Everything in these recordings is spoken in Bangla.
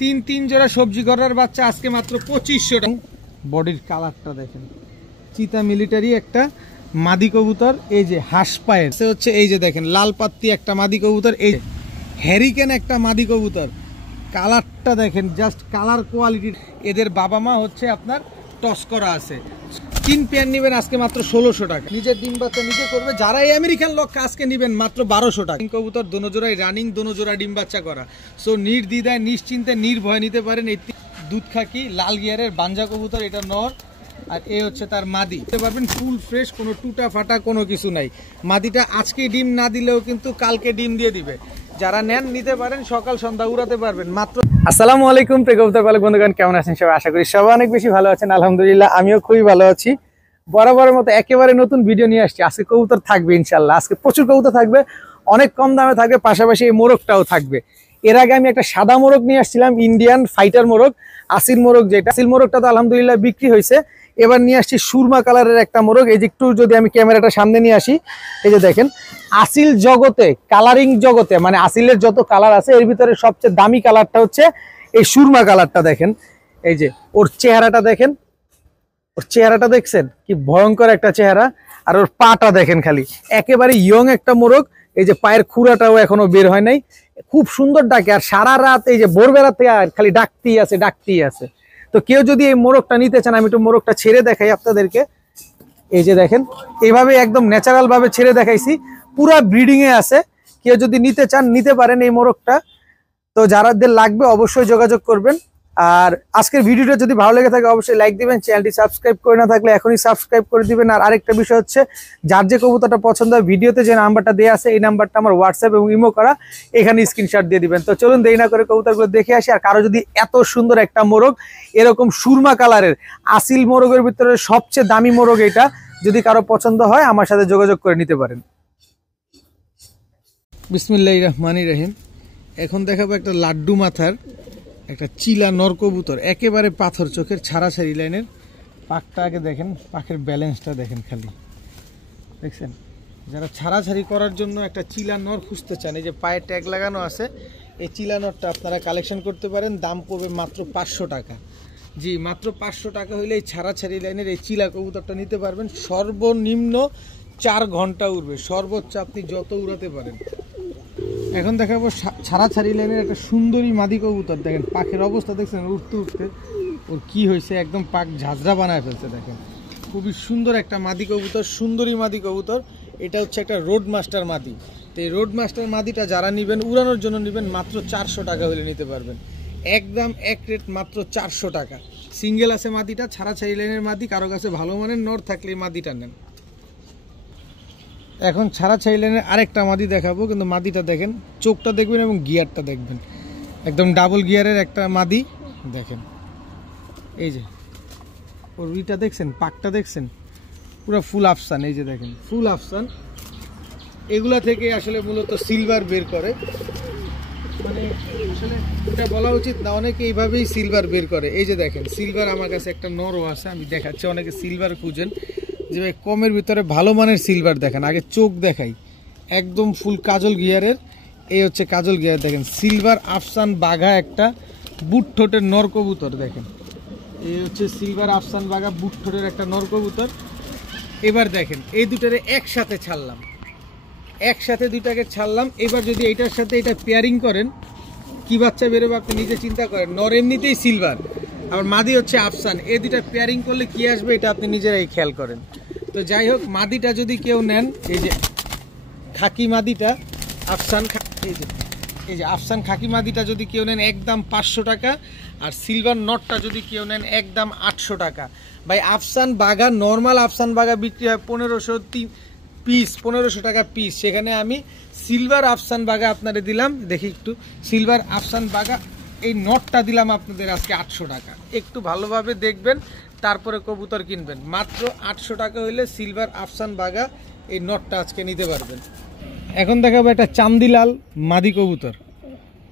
তিন জোড়া সবজি ঘরের বাচ্চা আজকে মাত্র 2500 টাকা। বডির কালারটা দেখেন, চিতা মিলিটারি একটা মাদি কবুতর। এই যে হাঁস পায়ের হচ্ছে, এই যে দেখেন লাল পাত্তি একটা মাদি কবুতর, এই হ্যারিকেন একটা মাদি কবুতর। কালারটা দেখেন, জাস্ট কালার কোয়ালিটি। এদের বাবা মা হচ্ছে আপনার টস করা আছে। 3 পেয়ার নেবেন আজকে মাত্র 1600 টাকা। নিজের ডিম বাচ্চা নিজে করবে। যারা এই আমেরিকান লক্ষ্য আজকে নেবেন মাত্র 1200 টাকা। কবুতর দোনো জোড়াই রানিং, দোনো জোড়া ডিম বাচ্চা করা। সো নির্দ্বিধায় নিশ্চিন্তে নির্ভয় নিতে পারেন। এই দুধ খাকি লাল গিয়ারের বাঞ্জা কবুতর, এটা নর আর এ হচ্ছে তার মাদি। দেখতে পারবেন ফুল ফ্রেশ, কোনো টুটা ফাটা কোনো কিছু নাই। মাদিটা আজকে ডিম না দিলেও কিন্তু কালকে ডিম দিয়ে দিবে। যারা নেন নিতে পারেন, সকাল সন্ধ্যা উড়াতে পারবেন মাত্র। আসসালামু আলাইকুম প্রিয় কবুতর পালক বন্ধুগণ, কেমন আছেন সবাই? আশা করি সবাই অনেক বেশি ভালো আছেন। আলহামদুলিল্লাহ আমিও খুবই ভালো আছি। বরাবরের মতো একেবারে নতুন ভিডিও নিয়ে আসছি। আজকে কবুতর থাকবে ইনশাল্লাহ, আজকে প্রচুর কবুতর থাকবে, অনেক কম দামে থাকবে, পাশাপাশি এই মোরগটাও থাকবে। এর আগে আমি একটা সাদা মোরগ নিয়ে আসছিলাম, ইন্ডিয়ান ফাইটার মোরগ, আসিল মোরগ। যেটা আসিল মোরগটা তো আলহামদুলিল্লাহ বিক্রি হয়েছে। এবার নিয়ে আসছি সুরমা কালারের একটা মোরগ। এই যে একটু যদি আমি ক্যামেরাটা সামনে নিয়ে আসি, এই যে দেখেন আসিল জগতে, কালারিং জগতে, মানে আসিলের যত কালার আছে এর ভিতরে সবচেয়ে দামি কালারটা হচ্ছে এই সুরমা কালারটা। দেখেন এই যে ওর চেহারাটা দেখেন, ওর চেহারাটা দেখছেন কি ভয়ঙ্কর একটা চেহারা। আর ওর পাটা দেখেন, খালি একেবারে ইয়ং একটা মোরগ। এই যে পায়ের খুঁড়াটাও এখনো বের হয় নাই, খুব সুন্দর ডাকে। আর সারা রাত এই যে ভোরবেলা থেকে আর খালি ডাকতেই আছে, ডাকতেই আছে। তো কেউ যদি এই মোরগটা নিতে চান, আমি একটু মোরগটা ছেড়ে দেখাই আপনাদেরকে। এই যে দেখেন এইভাবে একদম ন্যাচারাল ভাবে ছেড়ে দেখাইছি, পুরা ব্রিডিং এ আছে। কেউ যদি নিতে চান নিতে পারেন এই মোরগটা। তো যারাদের লাগবে অবশ্যই যোগাযোগ করবেন। আর আজকের ভিডিওটা যদি ভালো লেগে থাকে অবশ্যই লাইক দিবেন, চ্যানেলটি সাবস্ক্রাইব করে না থাকলে এখনই সাবস্ক্রাইব করে দিবেন। আর আরেকটা বিষয় হচ্ছে, যার যে কবুতরটা পছন্দ হয় ভিডিওতে যে নাম্বারটা দেওয়া আছে এই নাম্বারটা আমার হোয়াটসঅ্যাপ এবং ইমো করা, এখানে স্ক্রিনশট দিয়ে দিবেন। তো চলুন দেরি না করে কবুতরগুলো দেখে আসি। আর কারো যদি এত সুন্দর একটা মোরগ, এরকম সুরমা কালারের আসিল মোরগের ভিতরে সবচেয়ে দামি মোরগ এটা, যদি কারো পছন্দ হয় আমার সাথে যোগাযোগ করে নিতে পারেন। বিসমিল্লাহির রহমানির রহিম। এখন দেখাবো একটা লাড্ডু মাথার একটা চিলা নর কবুতর, একেবারে পাথর চোখের, ছাড়াছাড়ি লাইনের। পাকটা আগে দেখেন, পাখের ব্যালেন্সটা দেখেন, খালি দেখছেন। যারা ছাড়াছাড়ি করার জন্য একটা চিলা নর খুঁজতে চান, এই যে পায়ে ট্যাগ লাগানো আছে, এই চিলা নরটা আপনারা কালেকশন করতে পারেন। দাম পড়বে মাত্র 500 টাকা। জি, মাত্র 500 টাকা হইলে এই ছাড়াছাড়ি লাইনের এই চিলা কবুতরটা নিতে পারবেন। সর্বনিম্ন 4 ঘন্টা উড়বে, সর্বোচ্চ আপনি যত উড়াতে পারেন। এখন দেখাবো ছাড়াছাড়ি লাইনের একটা সুন্দরী মাদি কবুতর। দেখেন পাখের অবস্থা দেখছেন, উঠতে উঠতে ওর কি হয়েছে, একদম পাখ ঝাঁঝরা বানায় ফেলছে। দেখেন খুবই সুন্দর একটা মাদি কবুতর, সুন্দরী মাদি কবুতর। এটা হচ্ছে একটা রোড মাস্টার মাদি। তো এই রোড মাস্টার মাদিটা যারা নেবেন, উড়ানোর জন্য নেবেন, মাত্র 400 টাকা হলে নিতে পারবেন। একদম এক রেট, মাত্র 400 টাকা। সিঙ্গেল আছে মাদিটা, ছাড়াছাড়ি লাইনের মাদি। কারো কাছে ভালো মানের নর থাকলে এই মাদিটা নেন। এখন ছাড়াছাড়ি লাইনের আরেকটা মাদি দেখাবো, কিন্তু মাদিটা দেখেন, চোখটা দেখবেন এবং গিয়ারটা দেখবেন, একদম ডাবল গিয়ারের একটা মাদি। দেখেন এই যে ওর ইটা দেখছেন, পাকটা দেখছেন, পুরো ফুল আফসান। এই যে দেখেন ফুল আফসান। এগুলা থেকে আসলে মূলত সিলভার বের করে, মানে আসলে এটা বলা উচিত না, অনেকে এইভাবেই সিলভার বের করে। এই যে দেখেন সিলভার, আমার কাছে একটা নরও আছে, আমি দেখাচ্ছি। অনেকে সিলভার খুঁজেন, যে ভাই কমের ভিতরে ভালো মানের সিলভার দেখেন। আগে চোখ দেখাই, একদম ফুল কাজল গিয়ারের। এই হচ্ছে কাজল গিয়ার। দেখেন সিলভার আফসান বাঘা একটা বুট ঠোঁটের নর কবুতর। দেখেন এই হচ্ছে সিলভার আফসান বাঘা বুট ঠোঁটের একটা নর কবুতর। এবার দেখেন এই দুটারে একসাথে ছাড়লাম, একসাথে দুইটাকে ছাড়লাম। এবার যদি এইটার সাথে এটা পেয়ারিং করেন, কি বাচ্চা বেরোবে আপনি নিজে চিন্তা করেন। নর এমনিতেই সিলভার, আবার মাদি হচ্ছে আফসান, এই দুটা পেয়ারিং করলে কি আসবে এটা আপনি নিজেরাই খেয়াল করেন। তো যাই হোক, মাদিটা যদি কেউ নেন, এই যে খাকি মাদিটা আফসান, এই যে আফসান খাকি মাদিটা যদি কেউ নেন একদম 500 টাকা। আর সিলভার নটটা যদি কেউ নেন একদম 800 টাকা। ভাই আফসান বাঘা, নর্মাল আফসান বাঘা বিক্রি হয় 1500 পিস, 1500 টাকা পিস। সেখানে আমি সিলভার আফসান বাঘা আপনাদের দিলাম, দেখি একটু, সিলভার আফসান বাঘা এই নটটা দিলাম আপনাদের আজকে 800 টাকা। একটু ভালোভাবে দেখবেন, তারপরে কবুতর কিনবেন। মাত্র 800 টাকা হইলে সিলভার আফসান বাঘা এই নটটা আজকে নিতে পারবেন। এখন দেখাবো একটা চান্দিলাল মাদি কবুতর।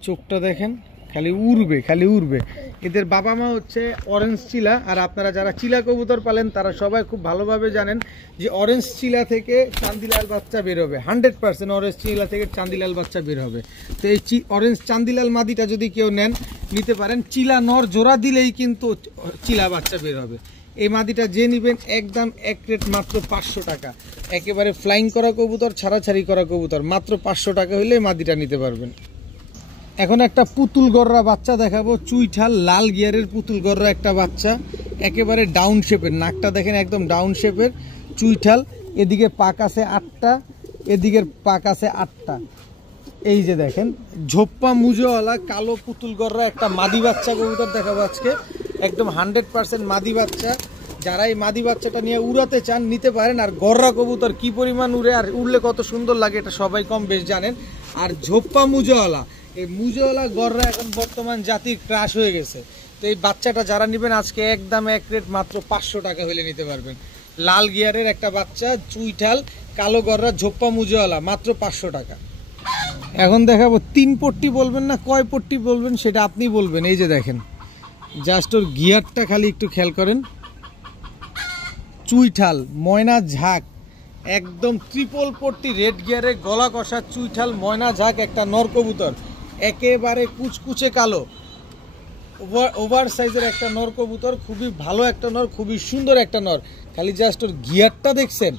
চোখটা দেখেন, খালি উড়বে, খালি উড়বে। এদের বাবা মা হচ্ছে অরেঞ্জ চিলা। আর আপনারা যারা চিলা কবুতর পালেন তারা সবাই খুব ভালোভাবে জানেন যে অরেঞ্জ চিলা থেকে চান্দিলাল বাচ্চা বের হবে, 100% অরেঞ্জ চিলা থেকে চান্দিলাল বাচ্চা বের হবে। তো এই অরেঞ্জ চান্দিলাল মাদিটা যদি কেউ নেন নিতে পারেন, চিলা নর জোড়া দিলেই কিন্তু চিলা বাচ্চা বের হবে। এই মাদিটা যে নেবেন একদম এক রেট মাত্র 500 টাকা, একেবারে ফ্লাইং করা কবুতর, ছাড়াছাড়ি করা কবুতর, মাত্র 500 টাকা হলে মাদিটা নিতে পারবেন। এখন একটা পুতুল গররা বাচ্চা দেখাবো, চুইঠাল লাল গিয়ারের পুতুল গররা একটা বাচ্চা, একেবারে ডাউন শেপের, নাকটা দেখেন একদম ডাউন শেপের, চুইঠাল, এদিকে পাক আছে 8টা, এদিকের পাক আছে 8টা। এই যে দেখেন ঝোপ্পা মুজোওয়ালা কালো পুতুল গররা একটা মাদি বাচ্চা কবুতর দেখাবো আজকে, একদম 100% মাদি বাচ্চা। যারা এই মাদি বাচ্চাটা নিয়ে উড়াতে চান নিতে পারেন। আর গররা কবুতর কি পরিমাণ উড়ে আর উড়লে কত সুন্দর লাগে এটা সবাই কম বেশ জানেন। আর ঝোপ্পা মুজোওয়ালা, এই মুজোওয়ালা গররা এখন বর্তমান জাতির ক্রাশ হয়ে গেছে। তো এই বাচ্চাটা যারা নেবেন আজকে একদম এক রেট মাত্র 500 টাকা হলে নিতে পারবেন। লাল গিয়ারের একটা বাচ্চা, চুইঠাল কালো গররা ঝোপ্পা মুজোওয়ালা, মাত্র 500 টাকা। এখন দেখাবো 3 পট্টি বলবেন না কয় পট্টি বলবেন সেটা আপনি বলবেন। এই যে দেখেন জাস্ট ওর গিয়ারটা খালি একটু খেয়াল করেন, চুইঠাল ময়না ঝাঁক, একদম ট্রিপল পট্টি রেড গিয়ারে গলা কষা চুইঠাল ময়না ঝাঁক একটা নর কবুতর, একেবারে কুচকুচে কালো ওভার সাইজের একটা নর কবুতর, খুবই ভালো একটা নর, খুবই সুন্দর একটা নর। খালি জাস্ট ওর গিয়ারটা দেখছেন,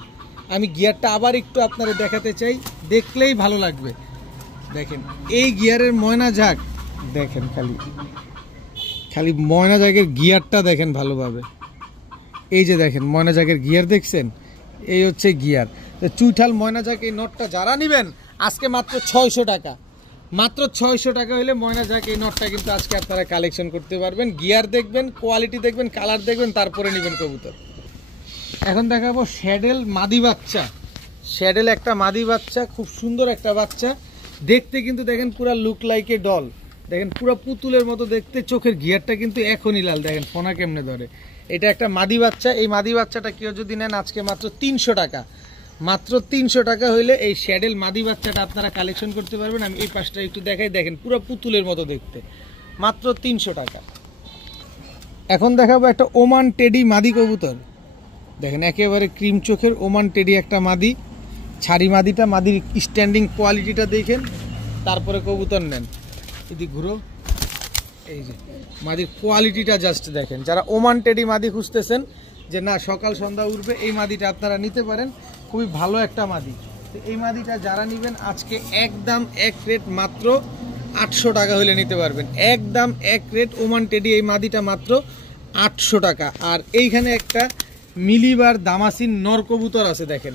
আমি গিয়ারটা আবার একটু আপনারা দেখাতে চাই, দেখলেই ভালো লাগবে। দেখেন এই গিয়ারের ময়না ঝাঁক দেখেন, খালি ময়না ঝাঁকের গিয়ারটা দেখেন ভালোভাবে। এই যে দেখেন ময়না ঝাঁকের গিয়ার দেখছেন, এই হচ্ছে গিয়ার। তো চুইঠাল ময়না ঝাঁক এই নটটা যারা নেবেন আজকে মাত্র 600 টাকা, মাত্র 600 টাকা হলে ময়না ঝাঁক এই নটটা কিন্তু আজকে আপনারা কালেকশন করতে পারবেন। গিয়ার দেখবেন, কোয়ালিটি দেখবেন, কালার দেখবেন, তারপরে নেবেন কবুতর। এখন দেখাবো শ্যাডেল মাদি বাচ্চা, শ্যাডেল একটা মাদি বাচ্চা, খুব সুন্দর একটা বাচ্চা দেখতে, কিন্তু দেখেন পুরা লুক লাইক এ ডল, দেখেন পুরো পুতুলের মতো দেখতে, চোখের গিয়ারটা কিন্তু এখনই লাল, দেখেন ফোনা কেমনে ধরে। এটা একটা মাদি বাচ্চা, এই মাদি বাচ্চাটা কেউ যদি নেন আজকে মাত্র 300 টাকা, মাত্র 300 টাকা হইলে এই শ্যাডেল মাদি বাচ্চাটা আপনারা কালেকশন করতে পারবেন। আমি এই পাশটা একটু দেখাই, দেখেন পুরো পুতুলের মতো দেখতে, মাত্র 300 টাকা। এখন দেখাবো একটা ওমান টেডি মাদি কবুতর, দেখেন একেবারে ক্রিম চোখের ওমান টেডি একটা মাদি, ছাড়ি মাদিটা, মাদির স্ট্যান্ডিং কোয়ালিটিটা দেখেন তারপরে কবুতর নেন। এদিকে ঘুরো, এই যে মাদির কোয়ালিটিটা জাস্ট দেখেন। যারা ওমান টেডি মাদি খুঁজতেছেন যে না সকাল সন্ধ্যা উঠবে, এই মাদিটা আপনারা নিতে পারেন, খুবই ভালো একটা মাদি। তো এই মাদিটা যারা নেবেন আজকে একদম এক রেট মাত্র 800 টাকা হলে নিতে পারবেন, একদম এক রেট ওমান টেডি এই মাদিটা মাত্র 800 টাকা। আর এইখানে একটা মিলিবার দামাসিন নর কবুতর আছে, দেখেন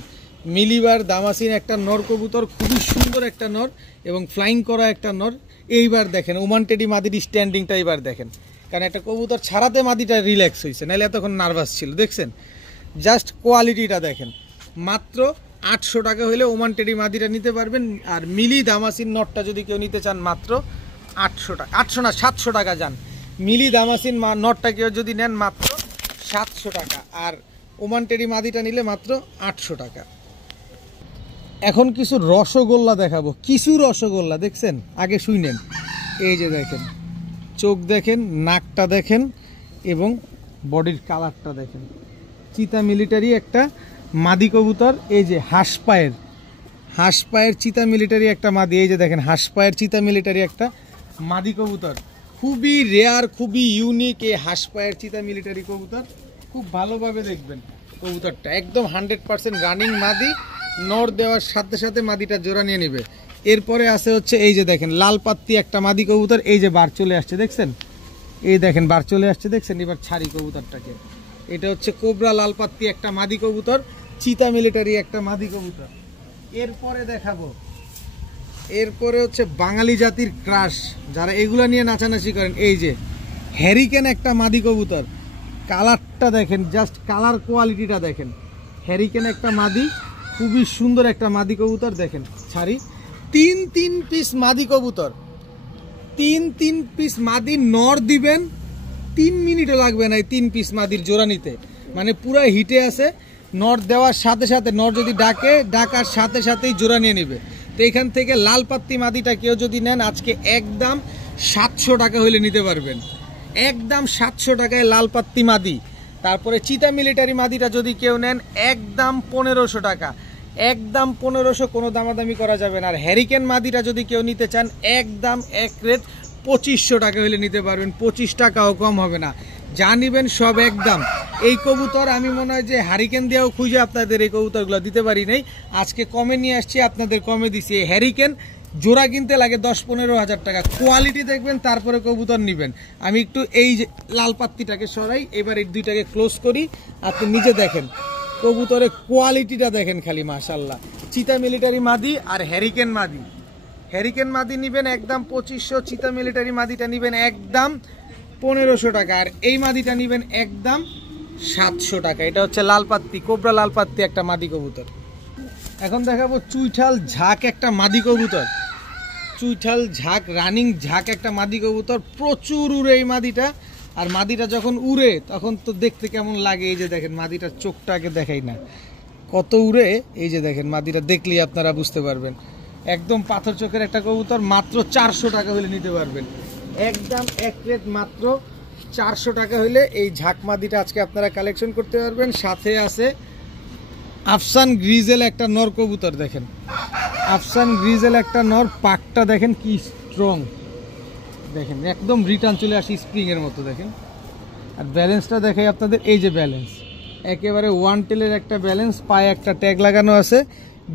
মিলিবার দামাসিন একটা নর কবুতর, খুবই সুন্দর একটা নর এবং ফ্লাইং করা একটা নর। এইবার দেখেন ওমান টেডি মাদির স্ট্যান্ডিংটা এইবার দেখেন, কারণ একটা কবুতর ছাড়াতে মাদিটা রিল্যাক্স হয়েছে, নাহলে এতক্ষণ নার্ভাস ছিল। দেখছেন জাস্ট কোয়ালিটিটা দেখেন, মাত্র 800 টাকা হলে ওমান টেডি মাদিটা নিতে পারবেন। আর মিলি দামাসিন নটটা যদি কেউ নিতে চান মাত্র 800 টাকা, 800 না 700 টাকা যান। মিলি দামাসিন নটটা কেউ যদি নেন মাত্র 700 টাকা, আর ওমান টেডি মাদিটা নিলে মাত্র 800 টাকা। এখন কিছু রসগোল্লা দেখাবো, কিছু রসগোল্লা দেখছেন, আগে শুনেন। এই যে দেখেন চোখ দেখেন, নাকটা দেখেন এবং বডির কালারটা দেখেন, চিতা মিলিটারি একটা মাদি কবুতর। এই যে হাঁস পায়ের চিতা মিলিটারি একটা মাদি, এই যে দেখেন হাঁস পায়ের চিতা মিলিটারি একটা মাদি কবুতর, খুবই রেয়ার, খুবই ইউনিক এই হাঁস পায়ের চিতা মিলিটারি কবুতর। খুব ভালোভাবে দেখবেন কবুতরটা, একদম 100% রানিং মাদি, নর দেওয়ার সাথে সাথে মাদিটা জোড়া নিয়ে নেবে। এরপরে আছে হচ্ছে এই যে দেখেন লাল পাত্তি একটা মাদি কবুতর, এই যে বার চলে আসছে দেখছেন, এই দেখেন বার চলে আসছে দেখছেন। এবার ছাড়ি কবুতরটাকে, এটা হচ্ছে কোবরা লাল পাত্তি একটা মাদি কবুতর, চিতা মিলিটারি একটা মাদি কবুতর। এরপরে দেখাবো, এরপরে হচ্ছে বাঙালি জাতির ক্রাশ, যারা এগুলা নিয়ে নাচানাচি করেন, এই যে হ্যারিকেন একটা মাদি কবুতর, কালারটা দেখেন, জাস্ট কালার কোয়ালিটিটা দেখেন। হ্যারিকেন একটা মাদি, খুবই সুন্দর একটা মাদি কবুতর, দেখেন ছাড়ি, 3 পিস মাদি কবুতর, 3 পিস মাদি নর দিবেন, 3 মিনিটও লাগবে না এই 3 পিস মাদির জোড়া নিতে, মানে পুরো হিটে আছে। নর দেওয়ার সাথে সাথে, নর যদি ডাকার সাথে সাথেই জোড়া নিয়ে নেবে। তো এখান থেকে লাল পাত্তি মাদিটা কেউ যদি নেন আজকে একদম 700 টাকা হলে নিতে পারবেন, একদম 700 টাকায় লাল পাত্তি মাদি। তারপরে চিতা মিলিটারি মাদিটা যদি কেউ নেন একদম 1500 টাকা, একদম 1500, কোনো দামাদামি করা যাবে না। আর হ্যারিকেন মাদিটা যদি কেউ নিতে চান একদম এক রেট 2500 টাকা হলে নিতে পারবেন, 25 টাকাও কম হবে না। যা নিবেন সব একদম। এই কবুতর আমি মনে হয় যে হ্যারিকেন দিয়েও খুঁজে আপনাদের এই কবুতরগুলো দিতে পারি নাই, আজকে কমে নিয়ে আসছি, আপনাদের কমে দিছি। এই হ্যারিকেন জোড়া কিনতে লাগে 10-15 হাজার টাকা, কোয়ালিটি দেখবেন তারপরে কবুতর নেবেন। আমি একটু এই যে লাল পাত্তিটাকে সরাই, এবার এই দুইটাকে ক্লোজ করি, আপনি নিজে দেখেন কবুতরের কোয়ালিটিটা দেখেন খালি, মাশাল্লাহ। চিতা মিলিটারি মাদি আর হ্যারিকেন মাদি, হ্যারিকেন মাদি নিবেন একদম 2500, চিতা মিলিটারি মাদিটা নিবেন একদম 1500 টাকা, আর এই মাদিটা নিবেন একদম 700 টাকা। এটা হচ্ছে লাল পাত্তি, কোবরা লাল পাত্তি একটা মাদি কবুতর। এখন দেখাবো চুইঠাল ঝাঁক একটা মাদি কবুতর, চুইঠাল ঝাঁক রানিং ঝাঁক একটা মাদি কবুতর, প্রচুর উড়ে এই মাদিটা। আর মাদিটা যখন উড়ে তখন তো দেখতে কেমন লাগে, এই যে দেখেন মাদিটার চোখটাকে দেখাই না কত উড়ে, এই যে দেখেন মাদিটা দেখলেই আপনারা বুঝতে পারবেন। একদম পাথর চোখের একটা কবুতর, মাত্র 400 টাকা হলে নিতে পারবেন, একদম এক রেট মাত্র 400 টাকা হলে এই ঝাঁক মাদিটা আজকে আপনারা কালেকশন করতে পারবেন। সাথে আছে আফসান গ্রিজেল একটা নর কবুতর, দেখেন আফসান গ্রিজেল একটা নর, পাকটা দেখেন কি স্ট্রং, দেখেন একদম রিটার্ন চলে আসি স্প্রিং এর মতো, দেখেন। আর ব্যালেন্সটা দেখাই আপনাদের, এই যে ব্যালেন্স একেবারে ওয়ান টেলের একটা ব্যালেন্স, পায়ে একটা ট্যাগ লাগানো আছে,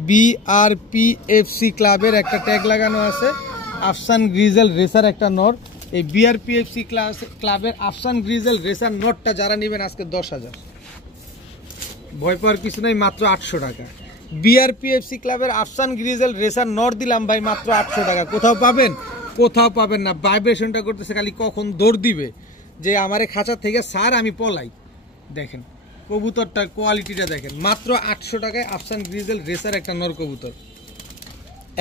BRPFC ক্লাবের একটা ট্যাগ লাগানো আছে। আফসান গ্রিজেল রেসার একটা নর, এই BRPFC ক্লাবের আফসান গ্রিজেল রেসার নরটা যারা নেবেন আজকে 10,000, ভয় পাওয়ার কিছু নাই, মাত্র 800 টাকা। BRPFC ক্লাবের আফসান গ্রিজেল রেসার নর দিলাম ভাই মাত্র 800 টাকা। কোথাও পাবেন? কোথাও পাবেন না। ভাইব্রেশনটা করতেছে খালি কখন দৌড় দিবে যে আমারে খাঁচা থেকে স্যার আমি পলাই। দেখেন কবুতরটার কোয়ালিটিটা দেখেন, মাত্র 800 টাকায় আফসান গ্রিজেল রেসার একটা নর কবুতর।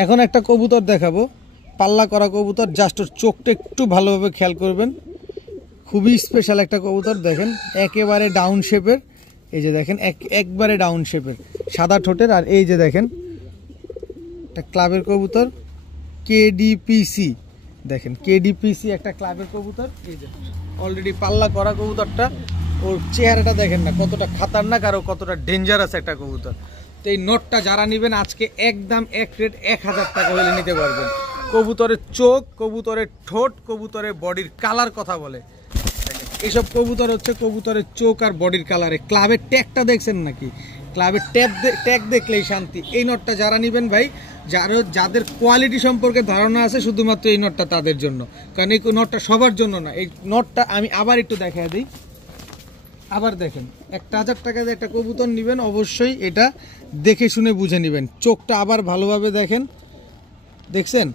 এখন একটা কবুতর দেখাবো, পাল্লা করা কবুতর, জাস্ট ওর চোখটা একটু ভালোভাবে খেয়াল করবেন, খুবই স্পেশাল একটা কবুতর। দেখেন একেবারে ডাউন শেপের, এই যে দেখেন একবারে ডাউন শেপের, সাদা ঠোঁটের। আর এই যে দেখেন একটা ক্লাবের কবুতর, KDPC, দেখেন KDPC একটা ক্লাবের কবুতর। এই যে অলরেডি পাল্লা করা কবুতরটা, ওর চেহারাটা দেখেন না কতটা খাতারনাক আর কতটা ডেঞ্জারাস একটা কবুতর। তো এই নটটা যারা নেবেন আজকে একদম এক রেট 1000 টাকা হলে নিতে পারবেন। কবুতরের চোখ, কবুতরের ঠোঁট, কবুতরের বডির কালার কথা বলে, এইসব কবুতর হচ্ছে কবুতরের চোখ আর বডির কালারে। ক্লাবের ট্যাগটা দেখছেন নাকি? ক্লাবের ট্যাগ দেখলেই শান্তি। এই নটটা যারা নেবেন ভাই, যাদের কোয়ালিটি সম্পর্কে ধারণা আছে শুধুমাত্র এই নটটা তাদের জন্য, কারণ এই নটটা সবার জন্য না। এই নটটা আমি আবার একটু দেখাই দিই, আবার দেখেন 1000 টাকা দিয়ে একটা কবুতর নেবেন, অবশ্যই এটা দেখে শুনে বুঝে নেবেন। চোখটা আবার ভালোভাবে দেখেন, দেখছেন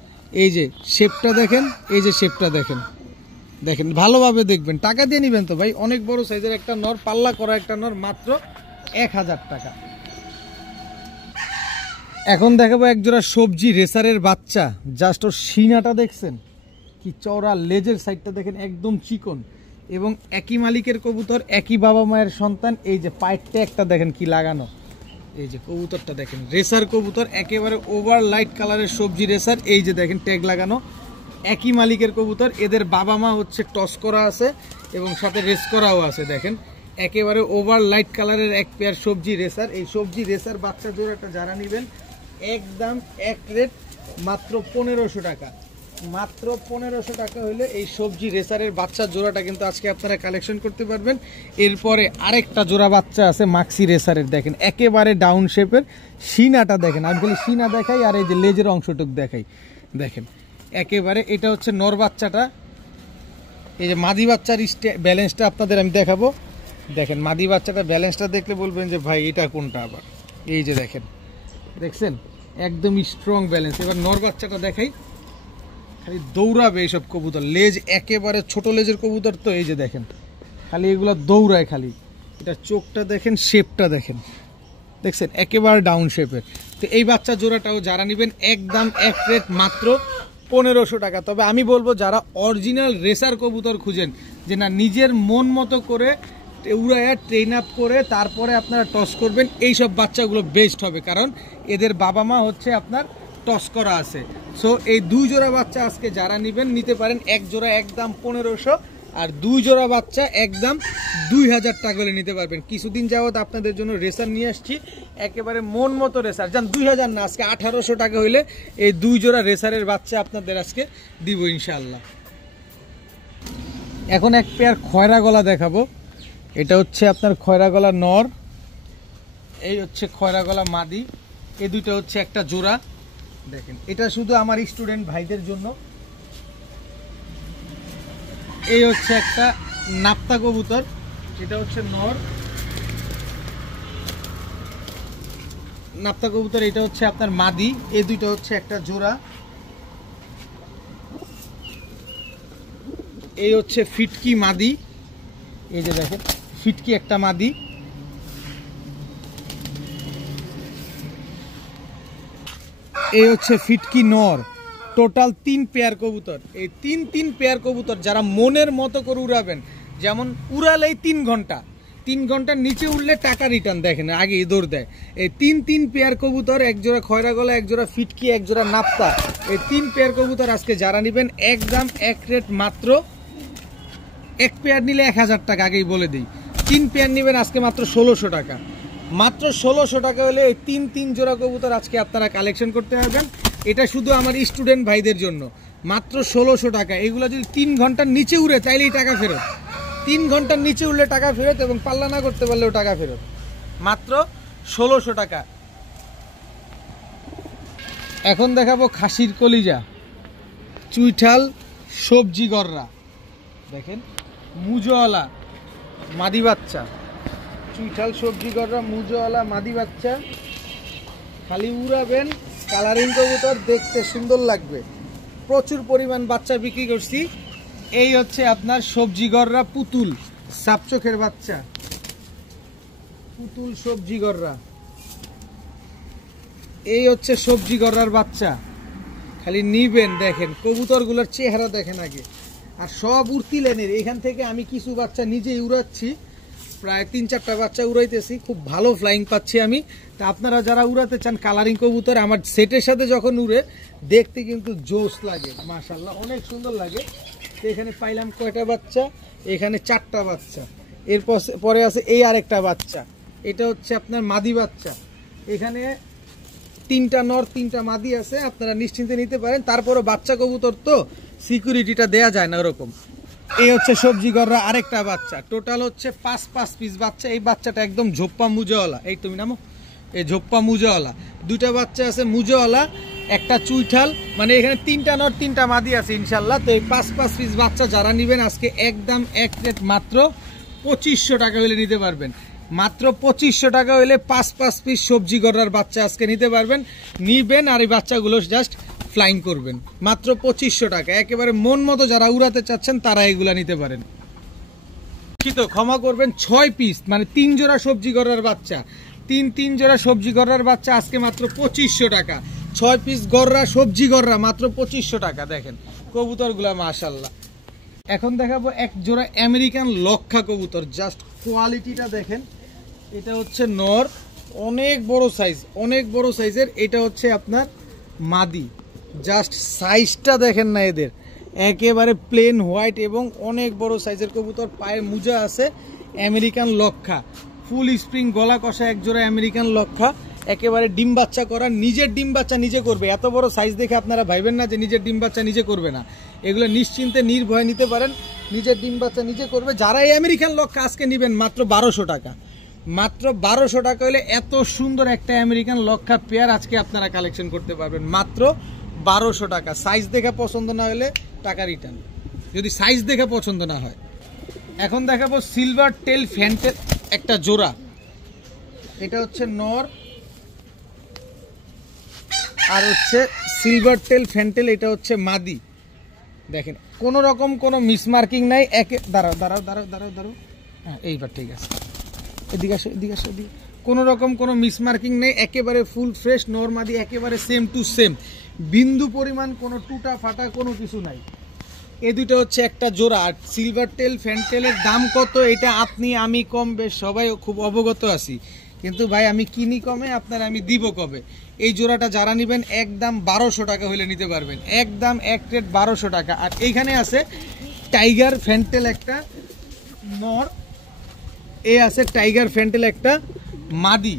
এই যে শেপটা দেখেন, এই যে শেপটা দেখেন, দেখেন ভালোভাবে দেখবেন। টাকা দিয়ে নেবেন তো ভাই, অনেক বড় সাইজের একটা নর, পাল্লা করা একটা নর, মাত্র 1000 টাকা। এখন দেখাবো একজোড়া সবজি রেসারের বাচ্চা, জাস্ট ওর সিনাটা দেখছেন কি চওড়া, লেজের সাইডটা দেখেন একদম চিকন, এবং একই মালিকের কবুতর, একই বাবা মায়ের সন্তান। এই যে পায়ের ট্যাগটা দেখেন কি লাগানো, এই যে কবুতরটা দেখেন রেসার কবুতর, একেবারে ওভার লাইট কালারের সবজি রেসার। এই যে দেখেন ট্যাগ লাগানো, একই মালিকের কবুতর। এদের বাবা মা হচ্ছে টস করা আছে এবং সাথে রেস করাও আছে। দেখেন একেবারে ওভার লাইট কালারের এক পেয়ার সবজি রেসার। এই সবজি রেসার বাচ্চা জোড়াটা যারা নেবেন একদম এক রেট মাত্র 1500 টাকা, মাত্র 1500 টাকা হলে এই সবজি রেসারের বাচ্চা জোড়াটা কিন্তু আজকে আপনারা কালেকশন করতে পারবেন। এরপরে আরেকটা জোড়া বাচ্চা আছে মাক্সি রেসারের, দেখেন একেবারে ডাউন শেপের, সিনাটা দেখেন, আমি খালি সিনা দেখাই আর এই যে লেজের অংশটুক দেখাই। দেখেন একেবারে এটা হচ্ছে নর বাচ্চাটা। এই যে মাদি বাচ্চার ব্যালেন্সটা আপনাদের আমি দেখাবো। দেখেন মাদি বাচ্চাটা ব্যালেন্সটা দেখলে বলবেন যে ভাই এটা কোনটা আবার। এই যে দেখেন, দেখছেন একদম স্ট্রং ব্যালেন্স। এবার নর বাচ্চাটা দেখাই, খালি দৌড়াবে এইসব কবুতর, লেজ একেবারে ছোট লেজের কবুতর তো। এই যে দেখেন খালি এগুলো দৌড়ায় খালি। এটা চোখটা দেখেন, শেপটা দেখেন, দেখছেন একেবারে ডাউন শেপের। তো এই বাচ্চা জোড়াটাও যারা নেবেন একদম এক রেট মাত্র 1500 টাকা। তবে আমি বলবো যারা অরিজিনাল রেসার কবুতর খুঁজেন, যে না নিজের মন মতো করে উড়াইয়া ট্রেন আপ করে তারপরে আপনারা টস করবেন, এই সব বাচ্চাগুলো বেস্ট হবে, কারণ এদের বাবা মা হচ্ছে আপনার টস করা আছে। সো এই দুই জোড়া বাচ্চা আজকে যারা নেবেন নিতে পারেন, এক জোড়া একদম 1500, আর 2 জোড়া বাচ্চা একদম 2000 টাকা হলে নিতে পারবেন। কিছুদিন যাবত আপনাদের জন্য রেসার নিয়ে আসছি, একেবারে মন মতো রেসার, জান 2000 না, আজকে 1800 টাকা হইলে এই 2 জোড়া রেসারের বাচ্চা আপনাদের আজকে দিব ইনশাআল্লাহ। এখন এক পেয়ার খয়রা গলা দেখাবো। এটা হচ্ছে আপনার খয়রা গলা নর, এই হচ্ছে খয়রা গলা মাদি, এই দুইটা হচ্ছে একটা জোড়া। দেখেন এটা শুধু আমার স্টুডেন্ট ভাইদের জন্য। এই হচ্ছে একটা নাপ্তা কবুতর, এটা হচ্ছে নর নাপ্তা কবুতর, এটা হচ্ছে আপনার মাদি, এই দুইটা হচ্ছে একটা জোড়া। এই হচ্ছে ফিটকি মাদি, এই যে দেখেন ফিটকি একটা মাদি। এই হচ্ছে ফিটকি নর। টোটাল 3 পেয়ার কবুতর। এই 3 পেয়ার কবুতর যারা মনের মতো করে উড়াবেন, যেমন উড়ালেই 3 ঘন্টা, 3 ঘন্টার নিচে উঠলে টাকা রিটার্ন, দেখেন আগে দৌড় দেয়। এই 3 পেয়ার কবুতর, এক জোড়া খয়রা গলা, এক জোড়া ফিটকি, এক জোড়া নাপ্তা, এই 3 পেয়ার কবুতর আজকে যারা নেবেন একদম এক রেট মাত্র, এক পেয়ার নিলে 1000 টাকা, আগেই বলে দিই। 3 পেয়ার নেবেন আজকে মাত্র 1600 টাকা। মাত্র 1600 টাকা হলে এই 3 জোড়া কবুতর আজকে আপনারা কালেকশন করতে পারবেন। এটা শুধু আমার স্টুডেন্ট ভাইদের জন্য, মাত্র 1600 টাকা। এগুলো যদি 3 ঘন্টার নিচে উড়ে চাইলেই টাকা ফেরত, 3 ঘন্টার নিচে উড়লে টাকা ফেরত, এবং পাল্লা না করতে পারলেও টাকা ফেরত, মাত্র 1600 টাকা। এখন দেখাবো খাসির কলিজা, চুইঠাল সবজি গররা। দেখেন মুজোওয়ালা মাদি বাচ্চা, চুইঠাল সবজি গররা মুজোওয়ালা মাদি বাচ্চা। খালি উড়াবেন, কালারিং কবুতর, দেখতে সুন্দর লাগবে। প্রচুর পরিমাণ বাচ্চা বিক্রি করছি। এই হচ্ছে আপনার সবজি গররা পুতুল, সাপচোখের বাচ্চা, পুতুল সবজি গররা। এই হচ্ছে সবজি গররার বাচ্চা, খালি নিবেন। দেখেন কবুতরগুলোর চেহারা দেখেন আগে, আর সব উড়তি লেনের। এখান থেকে আমি কিছু বাচ্চা নিজেই উড়াচ্ছি, প্রায় 3-4টা বাচ্চা উড়াইতেছি, খুব ভালো ফ্লাইং পাচ্ছি আমি। তা আপনারা যারা উড়াতে চান কালারিং কবুতর, আমার সেটের সাথে যখন উড়ে দেখতে কিন্তু জোশ লাগে, মাশাআল্লাহ অনেক সুন্দর লাগে। তো এখানে পাইলাম কয়টা বাচ্চা, এখানে 4টা বাচ্চা। এরপর পরে আছে এই আরেকটা বাচ্চা, এটা হচ্ছে আপনার মাদি বাচ্চা। এখানে 3টা নর 3টা মাদি আছে, আপনারা নিশ্চিন্তে নিতে পারেন। তারপরে বাচ্চা কবুতর তো সিকিউরিটিটা দেয়া যায় না ওরকম। এই হচ্ছে সবজি গররা আরেকটা বাচ্চা। টোটাল হচ্ছে 5 পিস বাচ্চা। এই বাচ্চাটা একদম ঝোপ্পা মুজোওয়ালা, এই তুমি নামো, এই ঝোপ্পা মুজোওয়ালা। 2টা বাচ্চা আছে মুজোওয়ালা, একটা চুইঠাল, মানে এখানে 3টা নর 3টা মাদি আছে ইনশাল্লাহ। তো এই 5 পিস বাচ্চা যারা নেবেন আজকে একদম এক রেট মাত্র 2500 টাকা হলে নিতে পারবেন। মাত্র 2500 টাকা হলে 5 পিস সবজি গররার বাচ্চা আজকে নিতে পারবেন। নিবেন আর এই বাচ্চাগুলো জাস্ট ফ্লাইং করবেন, মাত্র 2500 টাকা। একেবারে মন মতো যারা উড়াতে চাচ্ছেন তারা এগুলা নিতে পারেন। ক্ষমা করবেন, 6 পিস মানে 3 জোড়া সবজি গররার বাচ্চা, 3 জোড়া সবজি গররার বাচ্চা আজকে মাত্র 2500 টাকা। 6 পিস গররা সবজি গররা মাত্র 2500 টাকা। দেখেন কবুতরগুলা মাশাআল্লাহ। এখন দেখাবো এক জোড়া আমেরিকান লক্ষা কবুতর, জাস্ট কোয়ালিটিটা দেখেন। এটা হচ্ছে নর, অনেক বড় সাইজ, অনেক বড় সাইজের। এটা হচ্ছে আপনার মাদি, জাস্ট সাইজটা দেখেন না এদের, একেবারে প্লেন হোয়াইট এবং অনেক বড় সাইজের কবুতর। পায়ে মুজা আছে, আমেরিকান লক্ষা, ফুল স্প্রিং গলা কষা এক জোড়া আমেরিকান লক্ষা, একেবারে ডিম বাচ্চা করা, নিজের ডিম বাচ্চা নিজে করবে। এত বড় সাইজ দেখে আপনারা ভাইবেন না যে নিজের ডিম বাচ্চা নিজে করবে না, এগুলো নিশ্চিন্তে নির্ভয়ে নিতে পারেন, নিজের ডিম বাচ্চা নিজে করবে। যারা এই আমেরিকান লক্ষা আজকে নেবেন মাত্র 1200 টাকা, মাত্র 1200 টাকা হলে এত সুন্দর একটা আমেরিকান লক্ষা পেয়ার আজকে আপনারা কালেকশন করতে পারবেন মাত্র 1200 টাকা। সাইজ দেখে পছন্দ না হলে টাকা রিটার্ন, যদি সাইজ দেখে পছন্দ না হয়। এখন দেখাবো সিলভার টেল ফ্যান্টের একটা জোড়া। এটা হচ্ছে নর, আর হচ্ছে সিলভার টেল ফ্যান্টেল, এটা হচ্ছে মাদি। দেখেন কোনো রকম কোনো মিসমার্কিং নাই। দাঁড়াও দাঁড়াও দাঁড়াও দাঁড়াও দাঁড়াও, হ্যাঁ এইবার ঠিক আছে, এদিকে আসো এদিকে আসো এদিকে। কোনো রকম কোনো মিসমার্কিং নেই, একেবারে ফুল ফ্রেশ নর মাদি, একেবারে সেম টু সেম, বিন্দু পরিমাণ কোনো টুটা ফাটা কোনো কিছু নাই। এই দুটো হচ্ছে একটা জোড়া। আর সিলভার টেল ফ্যান্টেলের দাম কত এটা আপনি আমি কম বেশ সবাই খুব অবগত আছি, কিন্তু ভাই আমি কিনি কমে, আপনার আমি দিব কবে। এই জোড়াটা যারা নেবেন একদম 1200 টাকা হলে নিতে পারবেন, একদম এক রেট 1200 টাকা। আর এইখানে আছে টাইগার ফ্যান্টেল একটা নর, এ আছে টাইগার ফ্যান্টেল একটা মাদি।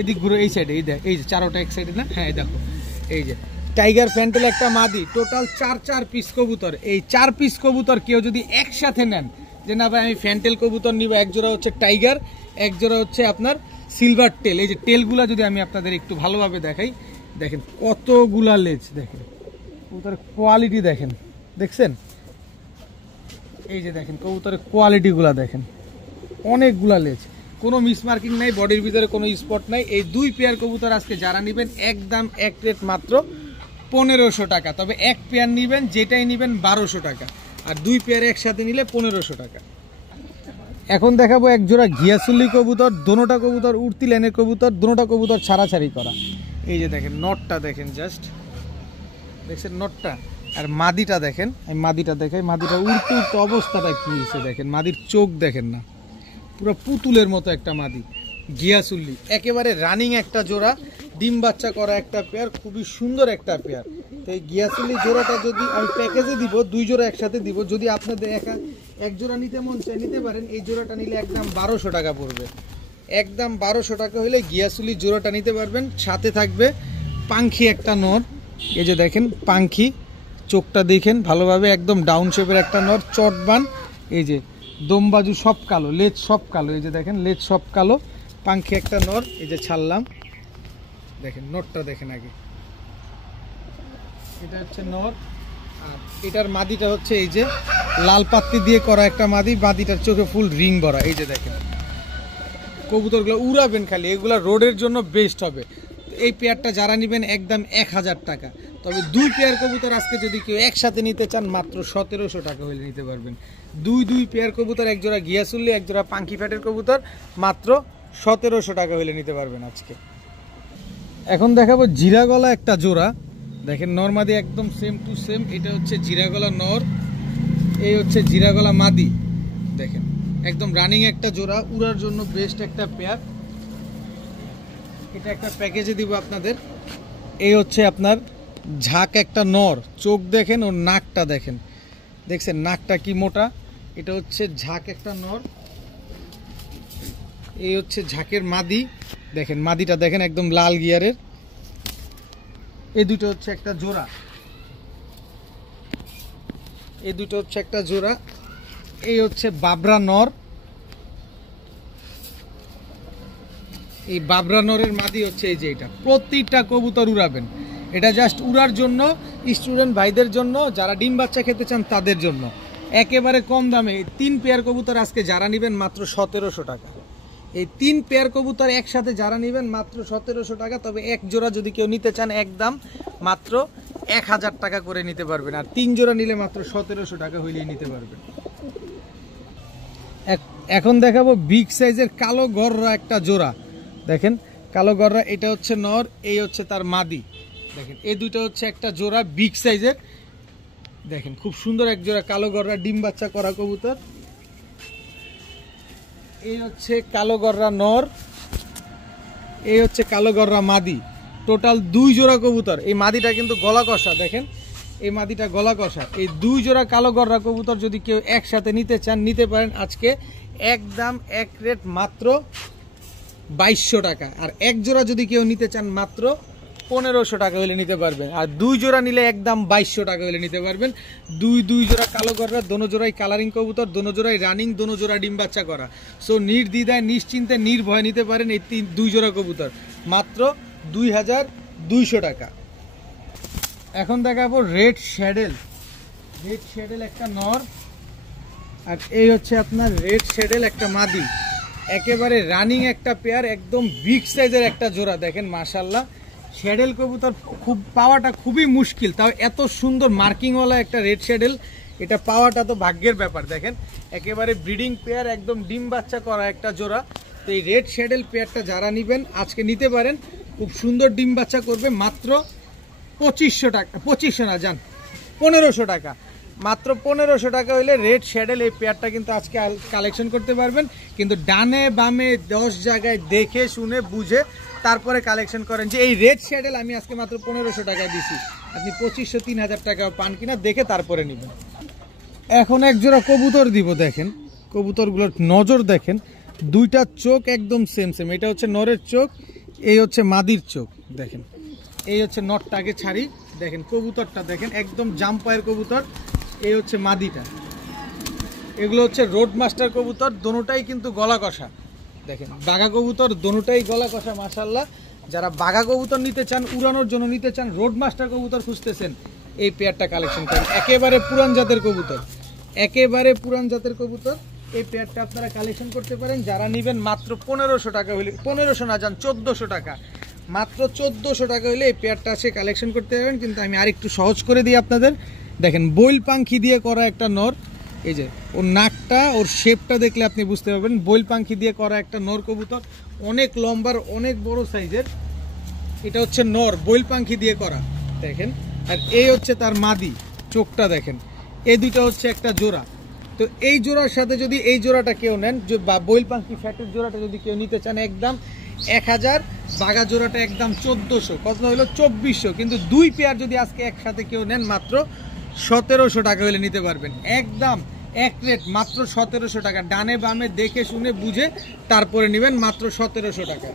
এদিক ঘুরে, এই সাইডে, এই দেখ, এই যে চারোটা এক সাইডে না, হ্যাঁ দেখো, এই যে টাইগার ফ্যান্টেল একটা মাদি, টোটাল 4 পিস কবুতর। এই 4 পিস কবুতর কেউ যদি একসাথে নেন, যে না ভাই আমি ফ্যান্টেল কবুতর নিব, এক জোড়া হচ্ছে টাইগার, এক জোড়া হচ্ছে আপনার সিলভার টেল। এই যে টেলগুলা যদি আমি আপনাদের একটু ভালোভাবে দেখাই, দেখেন কতগুলা লেজ, দেখেন কবুতরের কোয়ালিটি দেখেন, দেখছেন? এই যে দেখেন কবুতরের কোয়ালিটিগুলা দেখেন, অনেকগুলা লেজ, কোনো মিসমার্কিং নাই, বডির ভিতরে কোনো স্পট নাই। এই 2 পেয়ার কবুতর আজকে যারা নেবেন একদম এক রেট মাত্র 1500 টাকা। তবে এক পেয়ার নেবেন, যেটাই নেবেন 1200 টাকা, আর 2 পেয়ার একসাথে নিলে 1500 টাকা। এখন দেখাবো এক জোড়া ঘিয়াসুল্লি কবুতর, দোনোটা কবুতর উড়তি লাইনের কবুতর, দোনোটা কবুতর ছাড়াছাড়ি করা। এই যে দেখেন নটটা দেখেন, জাস্ট দেখছেন নটটা, আর মাদিটা দেখেন, আমি মাদিটা দেখাই, মাদিটা উড়তে উড়তে অবস্থাটা কি হয়েছে দেখেন, মাদির চোখ দেখেন না, পুরো পুতুলের মতো একটা মাদি ঘিয়াসুল্লি, একেবারে রানিং একটা জোড়া, ডিম বাচ্চা করা একটা পেয়ার, খুবই সুন্দর একটা পেয়ার। তো এই ঘিয়াসুল্লি জোড়াটা যদি আমি প্যাকেজে দিব, 2 জোড়া একসাথে দিব, যদি আপনাদের এক জোড়া নিতে মন চায় নিতে পারেন। এই জোড়াটা নিলে একদম 1200 টাকা পড়বে, একদম 1200 টাকা হলে ঘিয়াসুল্লি জোড়াটা নিতে পারবেন। সাথে থাকবে পাঙ্খি একটা নর, এই যে দেখেন পাঙ্খি, চোখটা দেখেন ভালোভাবে, একদম ডাউন শেপের একটা নর, চটবান, এই যে দমবাজু সব কালো, লেজ সব কালো, এই যে দেখেন লেজ সব কালো, পাঙ্খি একটা নর। এই যে ছাড়লাম, দেখেন নরটা দেখেন আগে, এটা হচ্ছে নর, আর এটার মাদিটা হচ্ছে এই যে লাল পাত্তি দিয়ে করা একটা মাদি, মাদিটার চোখে ফুল রিং ভরা। এই যে দেখেন কবুতরগুলো উড়াবেন খালি, এগুলা রোডের জন্য বেস্ট হবে। এই পেয়ারটা যারা নেবেন একদম 1000 টাকা। তবে 2 পেয়ার কবুতর আজকে যদি কেউ একসাথে নিতে চান মাত্র 1700 টাকা হলে নিতে পারবেন। 2 পেয়ার কবুতর, এক জোড়া ঘিয়াসুল্লি, এক জোড়া পাঙ্কি ফ্যাটের কবুতর, মাত্র 1700 টাকা হলে নিতে পারবেন আজকে। এখন দেখাবো জিরা গলা একটা জোড়া, দেখেন নর মাদি একদম সেম টু সেম। এটা হচ্ছে জিরা গলা নর, এই হচ্ছে জিরা গলা মাদি, দেখেন একদম রানিং একটা জোড়া, উড়ার জন্য বেস্ট একটা পেয়ার। এটা একটা প্যাকেজে দিব আপনাদের। এই হচ্ছে আপনার ঝাঁক একটা নর, চোখ দেখেন, ওর নাকটা দেখেন, দেখছেন নাকটা কি মোটা। এটা হচ্ছে ঝাঁক একটা নর, এই হচ্ছে ঝাঁকের মাদি, দেখেন মাদিটা দেখেন একদম লাল গিয়ারের। এই দুটো হচ্ছে একটা জোড়া, এই দুটো হচ্ছে একটা জোড়া। এই হচ্ছে বাবরা নর, এই বাবরা নরের মাদি হচ্ছে এই যে এটা। প্রতিটা কবুতর উড়াবেন, এটা জাস্ট উড়ার জন্য, স্টুডেন্ট ভাইদের জন্য, যারা ডিম বাচ্চা খেতে চান তাদের জন্য একেবারে কম দামে। 3 পেয়ার কবুতর আজকে যারা নেবেন মাত্র 1700 টাকা। এই 3 পেয়ার কবুতর একসাথে যারা নেবেন মাত্র 1700 টাকা। তবে এক জোড়া যদি কেউ নিতে চান একদম মাত্র 1000 টাকা করে নিতে পারবেন, আর 3 জোড়া নিলে মাত্র 1700 টাকা হইলেই নিতে পারবেন। এখন দেখাবো বিগ সাইজের কালো গররা একটা জোড়া, দেখেন কালো গররা, এটা হচ্ছে নর, এই হচ্ছে তার মাদি, দেখেন এই দুটো হচ্ছে একটা জোড়া বিগ সাইজের, দেখেন খুব সুন্দর এক জোড়া কালো গররা ডিম বাচ্চা করা কবুতর। এই হচ্ছে কালো গররা নর, এই হচ্ছে কালো গররা মাদি, টোটাল 2 জোড়া কবুতর। এই মাদিটা কিন্তু গলা কষা, দেখেন এই মাদিটা গলা কষা। এই 2 জোড়া কালো গররা কবুতর যদি কেউ একসাথে নিতে চান নিতে পারেন আজকে একদম এক রেট মাত্র 2200 টাকা। আর এক জোড়া যদি কেউ নিতে চান মাত্র 1500 টাকা হলে নিতে পারবেন, আর 2 জোড়া নিলে একদম 2200 টাকা হলে নিতে পারবেন। 2 জোড়া কালো গররা, দোনো জোড়াই কালারিং কবুতর, দোনো জোড়াই রানিং, দোনো জোড়া ডিম বাচ্চা করা। সো নির্দ্বিধায় নিশ্চিন্তে নির্ভয় নিতে পারেন এই 2 জোড়া কবুতর মাত্র 2200 টাকা। এখন দেখাবো রেড শ্যাডেল, রেড শ্যাডেল একটা নর, আর এই হচ্ছে আপনার রেড শ্যাডেল একটা মাদি, একেবারে রানিং একটা পেয়ার, একদম বিগ সাইজের একটা জোড়া। দেখেন মাশাআল্লাহ, শ্যাডেল কবুতর খুব পাওয়াটা খুবই মুশকিল, তাও এত সুন্দর মার্কিংওয়ালা একটা রেড শ্যাডেল, এটা পাওয়াটা তো ভাগ্যের ব্যাপার। দেখেন একেবারে ব্রিডিং পেয়ার, একদম ডিম বাচ্চা করা একটা জোড়া। তো এই রেড শ্যাডেল পেয়ারটা যারা নেবেন আজকে নিতে পারেন, খুব সুন্দর ডিম বাচ্চা করবে, মাত্র 2500 টাকা, 2500 না যান 1500 টাকা, মাত্র 1500 টাকা হইলে রেড শ্যাডেল এই পেয়ারটা কিন্তু আজকে কালেকশন করতে পারবেন। কিন্তু ডানে বামে 10 জায়গায় দেখে শুনে বুঝে তারপরে কালেকশন করেন, যে এই রেড শ্যাডেল আমি আজকে মাত্র 1500 টাকা দিছি, আপনি 2500 3000 টাকা পান কিনা দেখে তারপরে নেবেন। এখন এক জোড়া কবুতর দিব, দেখেন কবুতরগুলোর নজর দেখেন, দুইটা চোখ একদম সেম সেম। এটা হচ্ছে নরের চোখ, এই হচ্ছে মাদির চোখ। দেখেন এই হচ্ছে নরটা, আগে ছাড়ি, দেখেন কবুতরটা দেখেন একদম জাম্পায়ের কবুতর। এই হচ্ছে মাদিটা। এগুলো হচ্ছে রোড মাস্টার কবুতর, দোনোটাই কিন্তু গলা কষা। দেখেন বাঘা কবুতর, দোনোটাই গলা কষা মাশাআল্লাহ। যারা বাঘা কবুতর নিতে চান, উড়ানোর জন্য নিতে চান, রোড মাস্টার কবুতর খুঁজতেছেন, এই পেয়ারটা কালেকশন করেন। একেবারে পুরান জাতের কবুতর, একেবারে পুরান জাতের কবুতর। এই পেয়ারটা আপনারা কালেকশন করতে পারেন। যারা নেবেন মাত্র 1500 টাকা হলে, 1500 না যান 1400 টাকা, মাত্র 1400 টাকা হলে এই পেয়ারটা আছে কালেকশন করতে পারবেন। কিন্তু আমি আরেকটু সহজ করে দিই আপনাদের। দেখেন বইল পাখি দিয়ে করা একটা নর, এই যে ওর নাকটা, ওর শেপটা দেখলে আপনি বুঝতে পারবেন। বইল পাখি দিয়ে করা একটা নর কবুতর, অনেক লম্বার, অনেক বড় সাইজের। এটা হচ্ছে নর, বইল পাখি দিয়ে করা, দেখেন। আর এই হচ্ছে তার মাদি, চোখটা দেখেন। এই দুইটা হচ্ছে একটা জোড়া। তো এই জোড়ার সাথে যদি এই জোড়াটা কেউ নেন, বা বইল পাখি ফ্যাটের জোড়াটা যদি কেউ নিতে চান, একদম 1000, বাঘা জোড়াটা একদম 1400, কত হলো 2400। কিন্তু দুই পেয়ার যদি আজকে একসাথে কেউ নেন, মাত্র 1700 টাকা হলে নিতে পারবেন। একদম এক রেট, মাত্র 1700 টাকা। ডানে বামে দেখে শুনে বুঝে তারপরে নেবেন, মাত্র 1700 টাকা।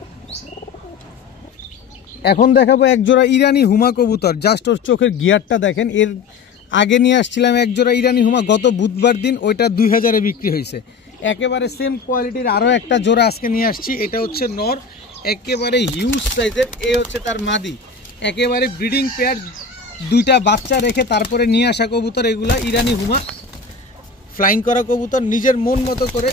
এখন দেখাবো এক জোড়া ইরানি হুমা কবুতর। জাস্ট ওর চোখের গিয়ারটা দেখেন। এর আগে নিয়ে আসছিলাম এক জোড়া ইরানি হুমা গত বুধবার দিন, ওইটা 2000-এ বিক্রি হয়েছে। একেবারে সেম কোয়ালিটির আরও একটা জোড়া আজকে নিয়ে আসছি। এটা হচ্ছে নর, একেবারে হিউজ সাইজের। এই হচ্ছে তার মাদি, একেবারে ব্রিডিং পেয়ার, দুইটা বাচ্চা রেখে তারপরে নিয়ে আসা কবুতর। এগুলা ইরানি হুমা, ফ্লাইং করা কবুতর, নিজের মন মতো করে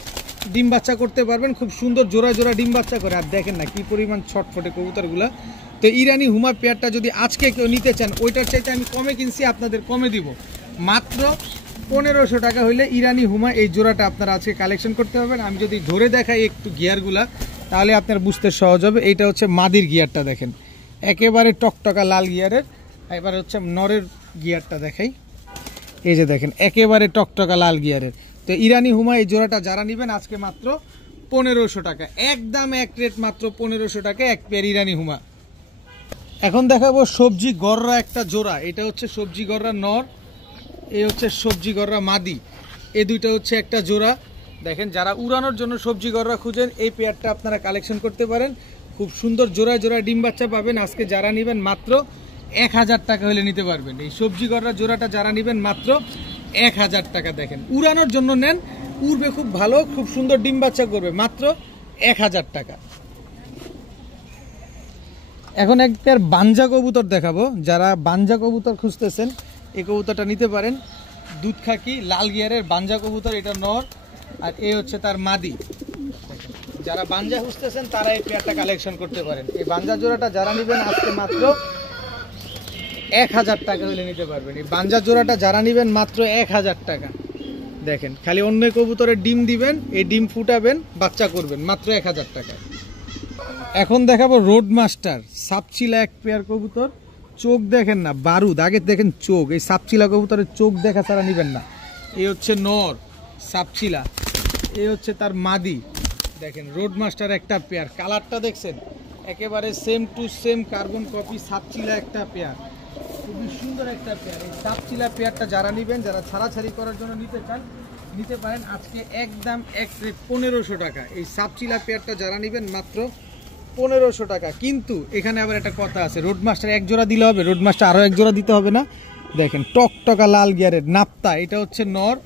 ডিম বাচ্চা করতে পারবেন। খুব সুন্দর জোড়া জোড়া ডিম বাচ্চা করে। আর দেখেন না কি পরিমাণ ছটফটে কবুতরগুলা। তো ইরানি হুমা পেয়ারটা যদি আজকে কেউ নিতে চান, ওইটার চাইতে আমি কমে কিনছি, আপনাদের কমে দিব। মাত্র 1500 টাকা হইলে ইরানি হুমা এই জোড়াটা আপনারা আজকে কালেকশন করতে পারবেন। আমি যদি ধরে দেখাই একটু গিয়ারগুলা, তাহলে আপনার বুঝতে সহজ হবে। এইটা হচ্ছে মাদির গিয়ারটা দেখেন, একেবারে টকটকা লাল গিয়ারের। এবার হচ্ছে নরের গিয়ারটা দেখাই, এই যে দেখেন একেবারে টকটকা লাল গিয়ারের। তো ইরানি হুমা এই জোড়াটা যারা নেবেন আজকে মাত্র 1500 টাকা, একদম এক রেট, মাত্র 1500 টাকা এক পেয়ার ইরানি হুমা। এখন দেখাবো সবজি গররা একটা জোড়া। এটা হচ্ছে সবজি গররা নর, এই হচ্ছে সবজি গররা মাদি। এই দুইটা হচ্ছে একটা জোড়া। দেখেন যারা উড়ানোর জন্য সবজি গররা খুঁজেন, এই পেয়ারটা আপনারা কালেকশন করতে পারেন। খুব সুন্দর জোড়ায় জোড়ায় ডিম বাচ্চা পাবেন। আজকে যারা নেবেন মাত্র 1000 টাকা হলে নিতে পারবেন। এই সবজি গররা জোড়াটা যারা নেবেন মাত্র 1000 টাকা। দেখেন উড়ানোর জন্য নেন, উড়বে খুব ভালো, খুব সুন্দর ডিম বাচ্চা করবে, মাত্র 1000 টাকা। এখন এক পেয়ার বাঞ্জা কবুতর দেখাবো। যারা বাঞ্জা কবুতর খুঁজতেছেন, এই কবুতরটা নিতে পারেন। দুধ খাকি লাল গিয়ারের বাঞ্জা কবুতর, এটা নর, আর এই হচ্ছে তার মাদি। যারা বাঞ্জা খুঁজতেছেন তারা এই পেয়ারটা কালেকশন করতে পারেন। এই বাঞ্জা জোড়াটা যারা নেবেন আজকে মাত্র 1000 টাকা হলে নিতে পারবেন। এই বাঞ্জা জোড়াটা যারা নেবেন মাত্র 1000 টাকা। দেখেন খালি অন্য কবুতরের ডিম দিবেন, এই ডিম ফুটাবেন, বাচ্চা করবেন, মাত্র 1000 টাকা। এখন দেখাবো রোড মাস্টার সাপচিলা এক পেয়ার কবুতর। চোখ দেখেন না বারুদ, আগে দেখেন চোখ। এই সাপচিলা কবুতরের চোখ দেখা ছাড়া নিবেন না। এই হচ্ছে নর সাপচিলা, এই হচ্ছে তার মাদি। দেখেন রোড মাস্টার একটা পেয়ার, কালারটা দেখছেন একেবারে same to same carbon copy. সাপচিলা একটা পেয়ার, খুবই সুন্দর একটা পেয়ার। এই সাপচিলা পেয়ারটা যারা নেবেন, যারা ছাড়াছাড়ি করার জন্য নিতে চান, নিতে পারেন আজকে একদম এক রেট 1500 টাকা। এই সাপচিলা পেয়ারটা যারা নেবেন মাত্র 1500 টাকা। কিন্তু এখানে আবার একটা কথা আছে, রোড মাস্টার এক জোড়া দিলে হবে, রোড মাস্টার আরও এক জোড়া দিতে হবে না। দেখেন টকটকা লাল গিয়ারের নাপ্তা, এটা হচ্ছে নর,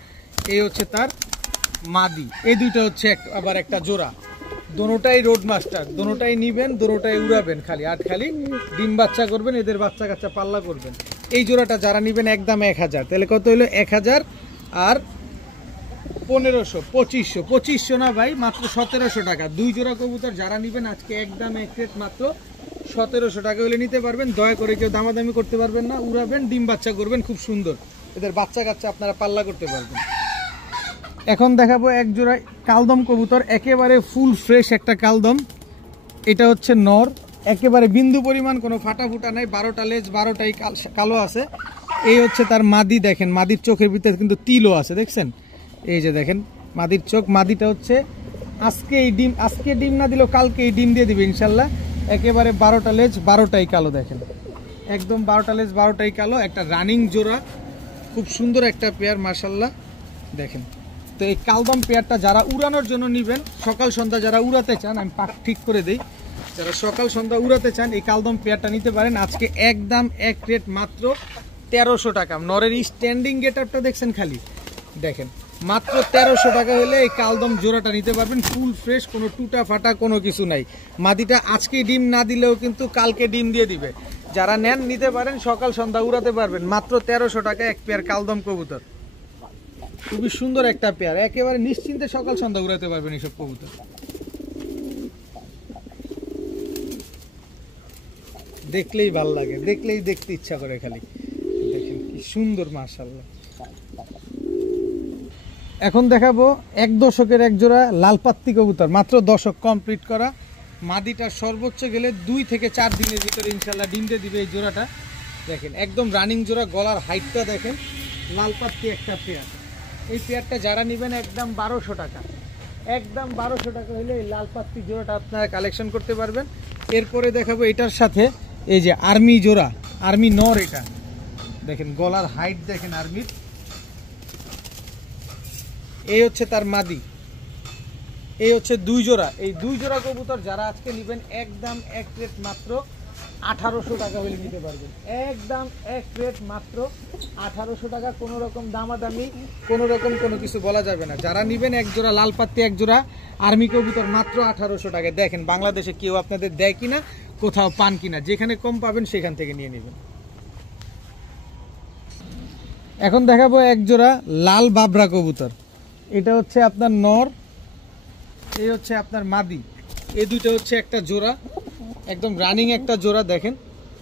এই হচ্ছে তার মাদি। এই দুইটা হচ্ছে আবার একটা জোড়া। দোনোটাই রোড মাস্টার, দোনোটাই নিবেন, দোনোটাই উড়াবেন খালি, আর খালি ডিম বাচ্চা করবেন, এদের বাচ্চা কাচ্চা পাল্লা করবেন। এই জোড়াটা যারা নিবেন একদম 1000, তাহলে কত হলো 1000 আর 1500, 2500 না ভাই, মাত্র 1700 টাকা। দুই জোড়া কবুতর যারা নিবেন আজকে একদম এক রেট, মাত্র 1700 টাকা হলে নিতে পারবেন। দয়া করে কেউ দামাদামি করতে পারবেন না, উড়াবেন, ডিম বাচ্চা করবেন, খুব সুন্দর, এদের বাচ্চা কাচ্চা আপনারা পাল্লা করতে পারবেন। এখন দেখাবো এক জোড়া কালদম কবুতর, একেবারে ফুল ফ্রেশ একটা কালদম। এটা হচ্ছে নর, একেবারে বিন্দু পরিমাণ কোনো ফাটা ফুটা নাই, 12টা লেজ, 12টাই কালো আছে। এই হচ্ছে তার মাদি। দেখেন মাদির চোখের ভিতরে কিন্তু তিলও আছে, দেখছেন, এই যে দেখেন মাদির চোখ। মাদিটা হচ্ছে আজকে ডিম না দিলেও কালকে এই ডিম দিয়ে দিবে ইনশাল্লাহ। একেবারে 12টা লেজ, 12টাই কালো। দেখেন একদম 12টা লেজ, 12টাই কালো, একটা রানিং জোড়া, খুব সুন্দর একটা পেয়ার মাশাল্লাহ। দেখেন। তো এই কালদম পেয়ারটা যারা উড়ানোর জন্য নেবেন, সকাল সন্ধ্যা যারা উড়াতে চান, আমি পাক ঠিক করে দিই, যারা সকাল সন্ধ্যা উড়াতে চান এই কালদম পেয়ারটা নিতে পারেন। আজকে একদম এক রেট মাত্র 1300 টাকা। নরের স্ট্যান্ডিং গেট আপটা দেখছেন খালি, দেখেন মাত্র 1300 টাকা হলে এই কালদম জোড়াটা নিতে পারবেন। ফুল ফ্রেশ, কোনো টুটা ফাটা কোনো কিছু নাই। মাদিটা আজকে ডিম না দিলেও কিন্তু কালকে ডিম দিয়ে দিবে। যারা নেন নিতে পারেন, সকাল সন্ধ্যা উড়াতে পারবেন। মাত্র 1300 টাকা এক পেয়ার কালদম কবুতর। খুবই সুন্দর একটা পেয়ার, একেবারে নিশ্চিন্তে সকাল সন্ধ্যা উড়াতে পারবেন এইসব কবুতর। দেখলেই ভাল লাগে, দেখলেই দেখতে ইচ্ছা করে খালি। দেখেন কি সুন্দর, মাশাআল্লাহ। এখন দেখাবো এক দশকের এক জোড়া লালপাত্তি কবুতর, মাত্র দশক কমপ্লিট করা। মাদিটা সর্বোচ্চ গেলে 2 থেকে 4 দিনের ভিতরে ইনশাল্লাহ ডিম দিয়ে দিবে এই জোড়াটা। দেখেন একদম রানিং জোড়া, গলার হাইটটা দেখেন। লালপাত্তি একটা পেয়ার, এই পেয়ারটা যারা নেবেন একদম 1200 টাকা। একদম 1200 টাকা হলে এই লালপাত্তি জোড়াটা আপনারা কালেকশন করতে পারবেন। এরপরে দেখাবো এটার সাথে এই যে আর্মি জোড়া, আর্মি নর। এটা দেখেন গলার হাইট দেখেন আর্মির। এই হচ্ছে তার মাদি, এই হচ্ছে 2 জোড়া। এই 2 জোড়া কবুতর যারা আজকে নেবেন একদম এক রেট মাত্র 1800 টাকা হলে নিতে পারবেন। একদম এক রেট মাত্র 1800 টাকা। কোনো রকম দামাদামি, কোনো রকম কোনো কিছু বলা যাবে না। যারা নেবেন এক জোড়া লালপাত্তি এক জোড়া আর্মি কবুতর মাত্র 1800 টাকায়। দেখেন বাংলাদেশে কেউ আপনাদের দেয় কিনা, কোথাও পান কিনা, যেখানে কম পাবেন সেখান থেকে নিয়ে নেবেন। এখন দেখাবো এক জোড়া লাল বাবরা কবুতর। এটা হচ্ছে আপনার নর, এই হচ্ছে আপনার মাদি। এই দুইটা হচ্ছে একটা জোড়া, একদম রানিং একটা জোড়া। দেখেন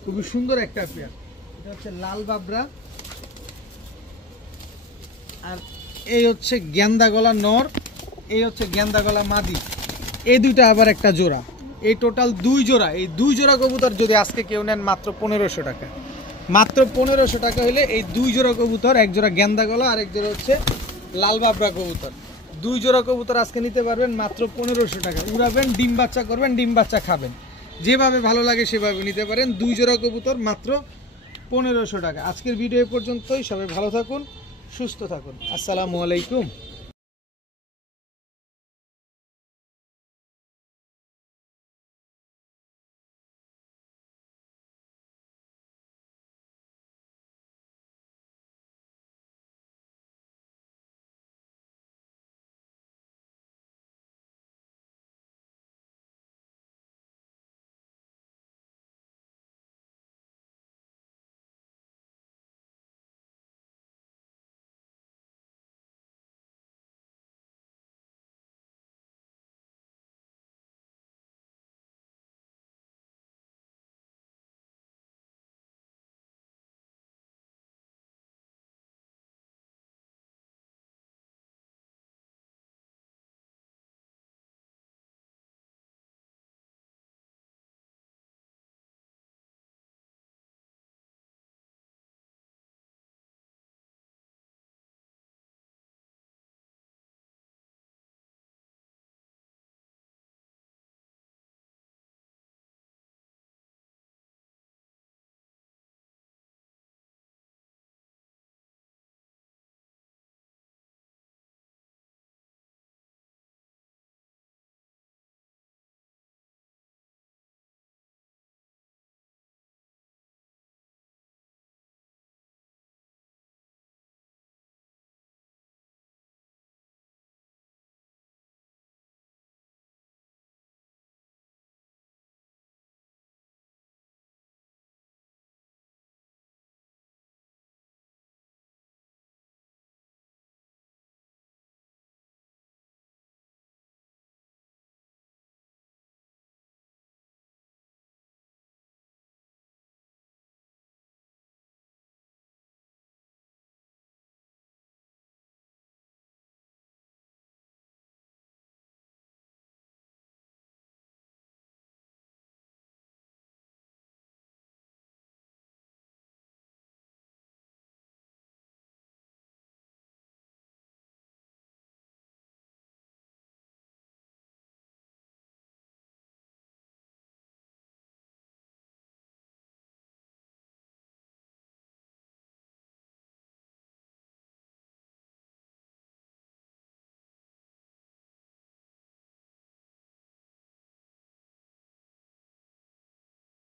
খুবই সুন্দর একটা পেয়ার। এটা হচ্ছে লাল বাবরা, আর এই হচ্ছে গেন্দা গলা নর, এই হচ্ছে গেন্দা গলা মাদি। এই দুইটা আবার একটা জোড়া। এই টোটাল 2 জোড়া। এই 2 জোড়া কবুতর যদি আজকে কেউ নেন মাত্র 1500 টাকা। মাত্র 1500 টাকা হলে এই 2 জোড়া কবুতর, এক জোড়া গেন্দা গলা আর এক জোড়া হচ্ছে লাল বাবরা কবুতর, 2 জোড়া কবুতর আজকে নিতে পারবেন মাত্র 1500 টাকা। উড়াবেন, ডিম বাচ্চা করবেন, ডিম বাচ্চা খাবেন, যেভাবে ভালো লাগে সেভাবে নিতে পারেন। 2 জোড়া কবুতর মাত্র 1500 টাকা। আজকের ভিডিও এ পর্যন্তই। সবাই ভালো থাকুন, সুস্থ থাকুন। আসসালামু আলাইকুম।